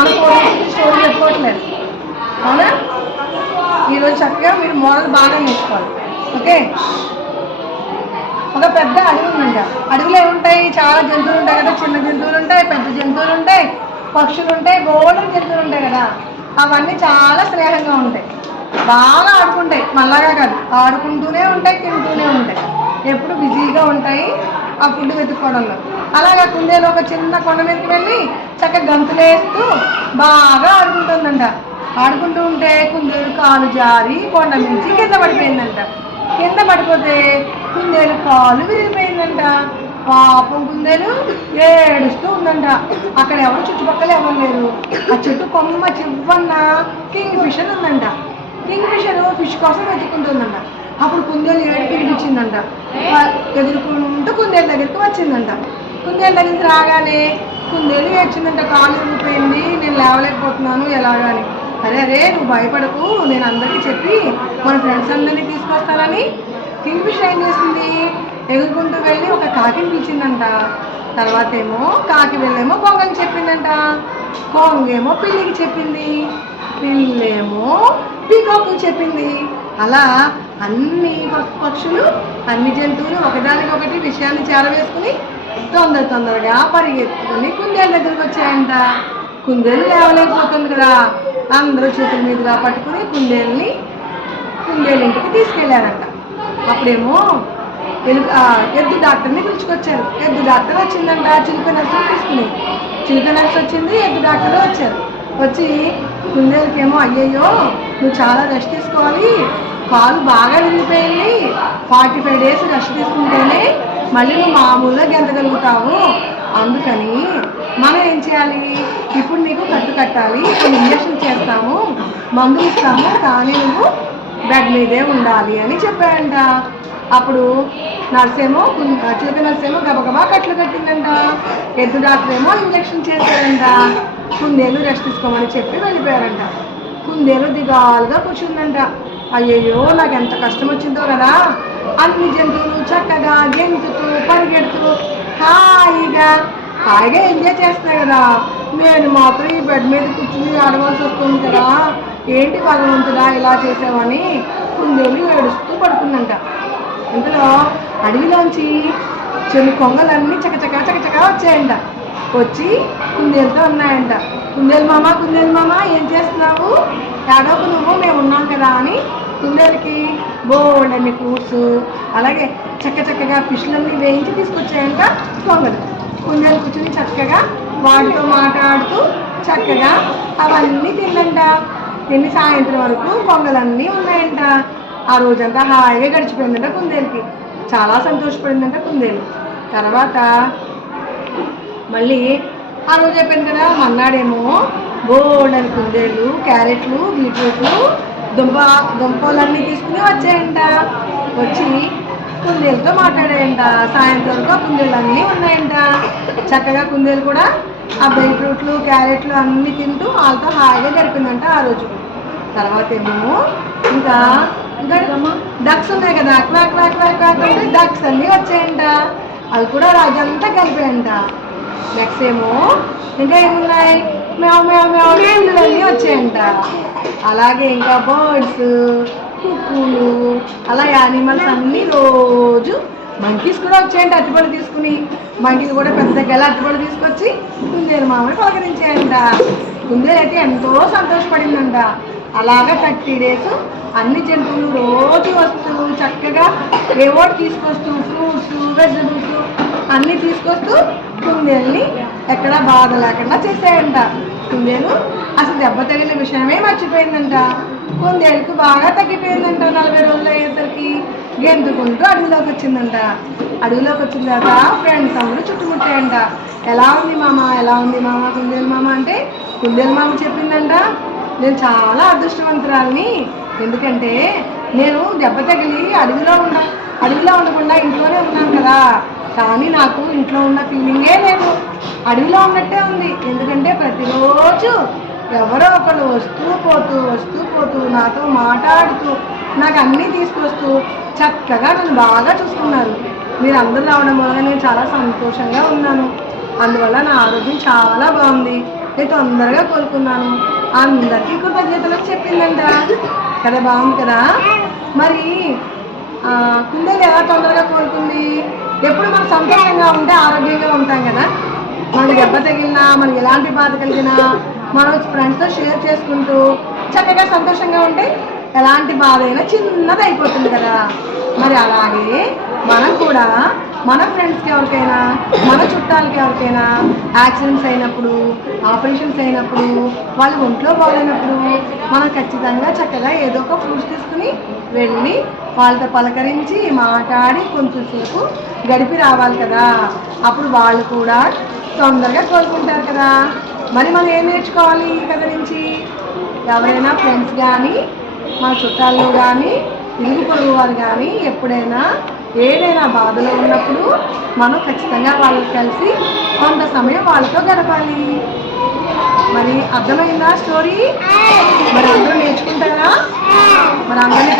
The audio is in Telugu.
మన స్టోరీ చెప్పుకోవట్లేదు. అవునా? ఈరోజు చక్కగా మీరు మోడల్ బాగా నేర్చుకోవాలి. ఓకే. ఒక పెద్ద అడవి ఉందంట. అడవిలో ఏముంటాయి? చాలా జంతువులు ఉంటాయి కదా. చిన్న జంతువులు ఉంటాయి, పెద్ద జంతువులు ఉంటాయి, పక్షులు ఉంటాయి, గోడలు జంతువులు ఉంటాయి కదా. అవన్నీ చాలా స్నేహంగా ఉంటాయి, బాగా ఆడుకుంటాయి. మళ్ళాగా కాదు, ఆడుకుంటూనే ఉంటాయి, తింటూనే ఉంటాయి, ఎప్పుడు బిజీగా ఉంటాయి ఆ ఫుడ్ వెతుక్కోవడంలో. అలాగా కుందేలు ఒక చిన్న కొండ మీదకి వెళ్ళి చక్కగా గంతులేస్తూ బాగా ఆడుకుంటుందంట. ఆడుకుంటూ ఉంటే కుందేలు కాలు జారి కొండ నుంచి కింద పడిపోయిందంట. కింద పడిపోతే కుందేలు కాలు విరిగిపోయిందంట. పాపం కుందేలు ఏడుస్తూ ఉందంట. అక్కడ ఎవరు చుట్టుపక్కల ఎవరు లేరు. ఆ చెట్టు కొమ్మ చివ్వన్న కింగ్ ఫిషర్ ఉందంట. కింగ్ ఫిషర్ ఫిష్ కోసం వెతుక్కుంటుందంట. అప్పుడు కుందేలు ఏడుపు వినిపించిందంట. ఎదుర్కొంటూ కుందేలు దగ్గరికి వచ్చిందంట. కుందేలు దగ్గరికి రాగానే కుందేలు ఏడ్చిందంట. కాలు విరిగిపోయింది, నేను లేవలేకపోతున్నాను, ఎలాగని. అరే నువ్వు భయపడకు, నేను అందరికీ చెప్పి మన ఫ్రెండ్స్ అందరినీ తీసుకొస్తానని కింగ్ ఫిషర్ ఏం చేసింది? ఎగురుకుంటూ వెళ్ళి ఒక కాకిని పిలిచిందంట. తర్వాత ఏమో కాకి వెళ్ళేమో కొంగని చెప్పిందంట. కొంగేమో పిల్లికి చెప్పింది, పిల్లేమో పీకాకు చెప్పింది. అలా అన్ని పక్షులు, అన్ని జంతువులు ఒకదానికొకటి విషయాన్ని చేరవేసుకుని తొందరగా పరిగెత్తుకుని కుందేలు దగ్గరికి వచ్చాయంట. కుందేలు లేవలేకపోతుంది కదా. అందరూ చేతుల మీదుగా పట్టుకుని కుందేలు ఇంటికి తీసుకెళ్లారంట. అప్పుడేమో ఎద్దు డాక్టర్ని పిలుచుకొచ్చారు. ఎద్దు డాక్టర్ వచ్చిందంట. చిలుక నర్సుని తీసుకుని చిలుక నర్సు వచ్చింది, ఎద్దు డాక్టర్ వచ్చారు. వచ్చి కుందేలుకేమో అయ్యయ్యో నువ్వు చాలా రెస్ట్ తీసుకోవాలి, కాలు బాగా విరిగిపోయింది, 45 days రెస్ట్ తీసుకుంటేనే మళ్ళీ నువ్వు మామూలుగా గెంతగలుగుతావు. అందుకని మనం ఏం చేయాలి? ఇప్పుడు నీకు కట్టు కట్టాలి, కొన్ని ఇంజక్షన్ చేస్తాము, మందులు ఇస్తాము, కానీ నువ్వు బెడ్ మీదే ఉండాలి అని చెప్పారంట. అప్పుడు నర్సేమో చిలుక నర్సేమో గబగబా కట్లు కట్టిందంట. ఎద్దు డాక్టర్ ఏమో ఇంజక్షన్ చేశారంట. కుందేలు రెస్ట్ తీసుకోమని చెప్పి వెళ్ళిపోయారంట. కుందేలు దిగాలుగా కూర్చుందంట. అయ్యయ్యో నాకు ఎంత కష్టం వచ్చిందో కదా. అన్ని జంతువులు చక్కగా గెంతుతూ పరిగెడుతూ హాయిగా ఎంజాయ్ చేస్తాయి కదా. నేను మాత్రం ఈ బెడ్ మీద కూర్చుని ఆడవలసి వస్తుంది కదా, ఏంటి భగవంతుడా ఇలా చేసావని కుందేలు ఏడుస్తూ పడుకుందంట. ఇంతలో అడవిలోంచి చెల్లి కొంగలన్నీ చకచకా వచ్చాయంట. వచ్చి కుందేలుతో ఉన్నాయంట. కుందేలు మామ ఏం చేస్తున్నావు? ఏడోకు నువ్వు, మేము ఉన్నాం కదా అని కుందేలుకి బోల్డన్ని ఫ్రూట్స్, అలాగే చక్కగా ఫిష్లన్నీ వేయించి తీసుకొచ్చాయంట కొంగలు. కుందేలు కూర్చుని చక్కగా వాటితో మాట్లాడుతూ చక్కగా అవన్నీ తిందంట. తిని సాయంత్రం వరకు కొంగలన్నీ ఉన్నాయంట. ఆ రోజంతా హాయిగా గడిచిపోయిందంట కుందేలుకి. చాలా సంతోషపడిందంట కుందేలు. తర్వాత మళ్ళీ ఆ రోజు అయిపోయింది కదా. మన్నాడేమో బోల్డని కుందేలు క్యారెట్లు, బీట్రూట్లు, దుంపలన్నీ తీసుకుని వచ్చాయంట. వచ్చి కుందేలుతో మాట్లాడాయంట. సాయంత్రం వరకు ఆ కుందేలు అన్నీ ఉన్నాయంట. చక్కగా కుందేలు కూడా ఆ బీట్రూట్లు, క్యారెట్లు అన్నీ తింటూ వాళ్ళతో హాయిగా గడిపిందంట ఆ రోజు. తర్వాత ఏమో ఇంకా డక్స్ ఉన్నాయి కదా, క్వాక్ అంటే డక్స్ అన్నీ వచ్చాయంట. అవి కూడా రాజంతా కలిపాయంట. నెక్స్ట్ ఏమో ఇంకా ఏమున్నాయి? అన్నీ వచ్చాయంట. అలాగే ఇంకా బర్డ్స్, కుక్కూలు, అలా యానిమల్స్ అన్నీ రోజు మంకీస్ కూడా వచ్చాయంట అరటిపళ్ళు తీసుకుని. మంకీకి కూడా పెద్ద గెల అరటిపళ్ళు తీసుకొచ్చి కుందేలు మామని పలకరించాయంట. కుందేలు అయితే ఎంతో సంతోషపడిందంట. అలాగా 30 days అన్ని జంతువులు రోజు వస్తూ చక్కగా ఏవోటి తీసుకొస్తూ ఫ్రూట్స్, వెజిటబుల్స్ అన్నీ తీసుకొస్తూ కుందేలుని ఎక్కడా బాధ లేకుండా చేసాయంట. కుందేలు అసలు దెబ్బ తగిలిన విషయమే మర్చిపోయిందంట. కుందేలుకు బాగా తగ్గిపోయిందంట. 40 రోజులు అయ్యేసరికి గెంతుకుంటూ అడవిలోకి వచ్చిందంట. అడవిలోకి వచ్చిన తర్వాత ఫ్రెండ్స్ అందరూ చుట్టుముట్టాయంట. ఎలా ఉంది మామ కుందేలు మామ అంటే కుందేలు మామ చెప్పిందంట, నేను చాలా అదృష్టవంతురాలని. ఎందుకంటే నేను దెబ్బ తగిలి అడవిలో ఉండకుండా ఇంట్లోనే ఉన్నాను కదా, కానీ నాకు ఇంట్లో ఉన్న ఫీలింగే లేదు, అడవిలో ఉన్నట్టే ఉంది. ఎందుకంటే ప్రతిరోజు ఎవరో ఒకరు వస్తూ పోతూ నాతో మాట్లాడుతూ నాకు అన్నీ తీసుకొస్తూ చక్కగా నన్ను బాగా చూసుకున్నారు. మీరు అందరూ రావడం వల్ల నేను చాలా సంతోషంగా ఉన్నాను. అందువల్ల నా ఆరోగ్యం చాలా బాగుంది. నేను తొందరగా కోలుకున్నాను, అందరికీ కృతజ్ఞతలు చెప్పిందంట కదా. బాగుంది కదా. మరి కుందేలు ఎలా తొందరగా కోలుకుంది? ఎప్పుడు మనం సంతోషంగా ఉంటే ఆరోగ్యంగా ఉంటాం కదా. మనకి దెబ్బ తగిలినా, మనకి ఎలాంటి బాధ కలిగినా మనం ఫ్రెండ్స్తో షేర్ చేసుకుంటూ చక్కగా సంతోషంగా ఉంటే ఎలాంటి బాధ అయినా చిన్నది అయిపోతుంది కదా. మరి అలాగే మనం కూడా మన ఫ్రెండ్స్కి ఎవరికైనా, మన చుట్టాలకి ఎవరికైనా యాక్సిడెంట్స్ అయినప్పుడు, ఆపరేషన్స్ అయినప్పుడు, వాళ్ళు ఒంట్లో బాగాలేనప్పుడు మనం ఖచ్చితంగా చక్కగా ఏదో ఒక ఫ్రూట్స్ తీసుకుని వెళ్ళి వాళ్ళతో పలకరించి మాట్లాడి కొంచెంసేపు గడిపి రావాలి కదా. అప్పుడు వాళ్ళు కూడా తొందరగా కోలుకుంటారు కదా. మరి మనం ఏం నేర్చుకోవాలి ఈ కథ నుంచి? ఎవరైనా ఫ్రెండ్స్ కానీ, మన చుట్టాల్లో కానీ, ఇరుగు పొరుగు వారు కానీ ఎప్పుడైనా ఏదైనా బాధలో ఉన్నప్పుడు మనం ఖచ్చితంగా వాళ్ళకి కలిసి కొంత సమయం వాళ్ళతో గడపాలి. మరి అర్థమైందా స్టోరీ? మరి అందరూ నేర్చుకుంటారా? మరి అందరినీ